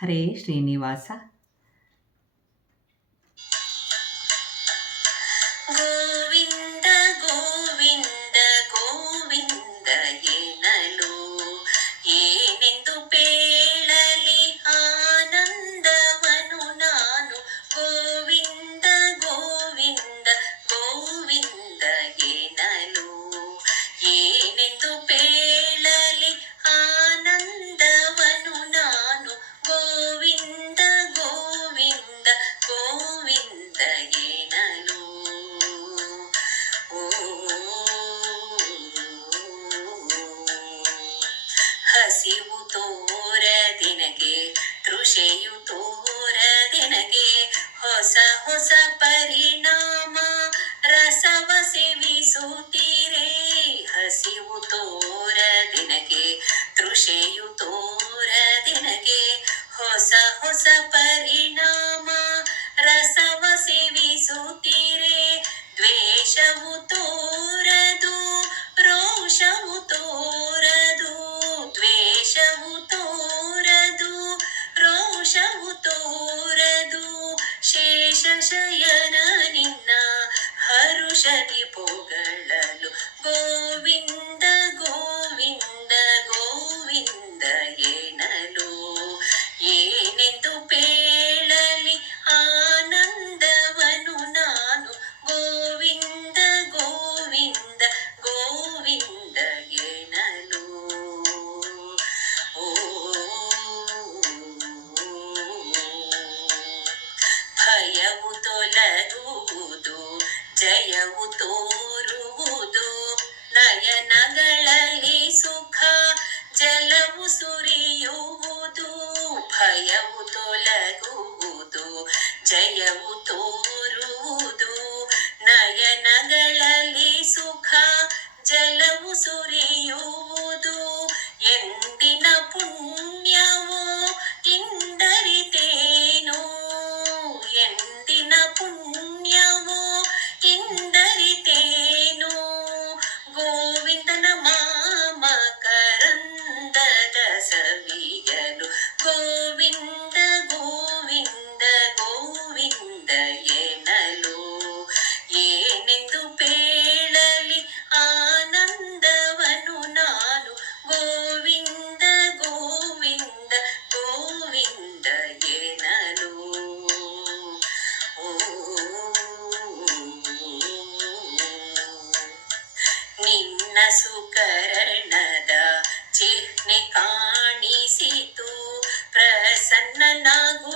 ಹರೇ ಶ್ರೀನಿವಾಸ. ಗೋವಿಂದ ಗೋವಿಂದ ಗೋವಿಂದ ಎನ್ನಲು ಏನೆಂದು ಪೇಳಲಿ ಆನಂದವನು ನಾನು. ಗೋವಿಂದ ಗೋವಿಂದ ಗೋವಿಂದ ಎನ್ನಲು ಏನೆಂದು ಪೇಳಲಿ ಆನಂದವನು ನಾನು. ಗೋವಿಂದ ಗೋವಿಂದ ಗೋವಿಂದ ಎನ್ನಲು ಹಸಿವು ತೋರದೆನಗೆ ತೃಷೆಯು ತೋರದೆನಗೆ ಹೊಸ ಹೊಸ ಪರಿಣಾಮ ರಸವ ಸೇವಿಸುತ್ತೀರೇ. ಹಸಿವು ತೋರದೆನಗೆ ತೃಷೆಯು ತೋರದೆನಗೆ ಹೊಸ ಹೊಸ ಪರಿಣಾಮ ರಸವ ಸೇವಿಸುತ್ತೀರೇ. ದ್ವೇಷವು ತೋರದು ರೋಷವು ತೋರದು, ದ್ವೇಷವು ತೋರದು ರೋಷವು ತೋರದು. ಶೇಷ ಶಯನ ನಿನ್ನ ಹರುಷದಿ ಪೊಗಳಲು. ಗೋವಿಂದ ಗೋವಿಂದ ಗೋವಿಂದ ಎನ್ನಲು ಏನೆಂದು ಪೇಳಲಿ ಆನಂದವನು ನಾನು. ಗೋವಿಂದ ಗೋವಿಂದ ಗೋವಿಂದ ಎನ್ನಲು ಭಯವು ತೊಲಗುವುದು ಜಯವು ತೋರುವುದು, ನಯನಗಳಲ್ಲಿ ಸುಖ ಜಲವು ಸುರಿಯುವುದು. ಭಯವು ತೊಲಗುವುದು ಜಯವು ತೋರುವುದು, ನಯನಗಳಲ್ಲಿ ಸುಖ ಜಲವು ಸುರಿಯುವುದು. ಎಂದಿನ ಪುಣ್ಯವೋ ಇಂದರಿತೇನೋ, ಎಂದಿನ ಪುಣ್ಯವೋ ಇಂದರಿತೇನೋ. ಗೋವಿಂದನ ಮಾಮ ಕರಂದದ ಸವಿಯಲು. ಗೋವಿಂದ ಗೋವಿಂದ ಗೋವಿಂದ ಎನ್ನಲು ಏನೆಂದು ಪೇಳಲಿ ಆನಂದವನು ನಾನು. ಗೋವಿಂದ ಗೋವಿಂದ ಗೋವಿಂದ ಎನ್ನಲು ನಿನ್ನ ಸುಕರಣದ ಚಿಹ್ನೆ ಕಾಣಿಸಿತು, ಪ್ರಸನ್ನನಾಗು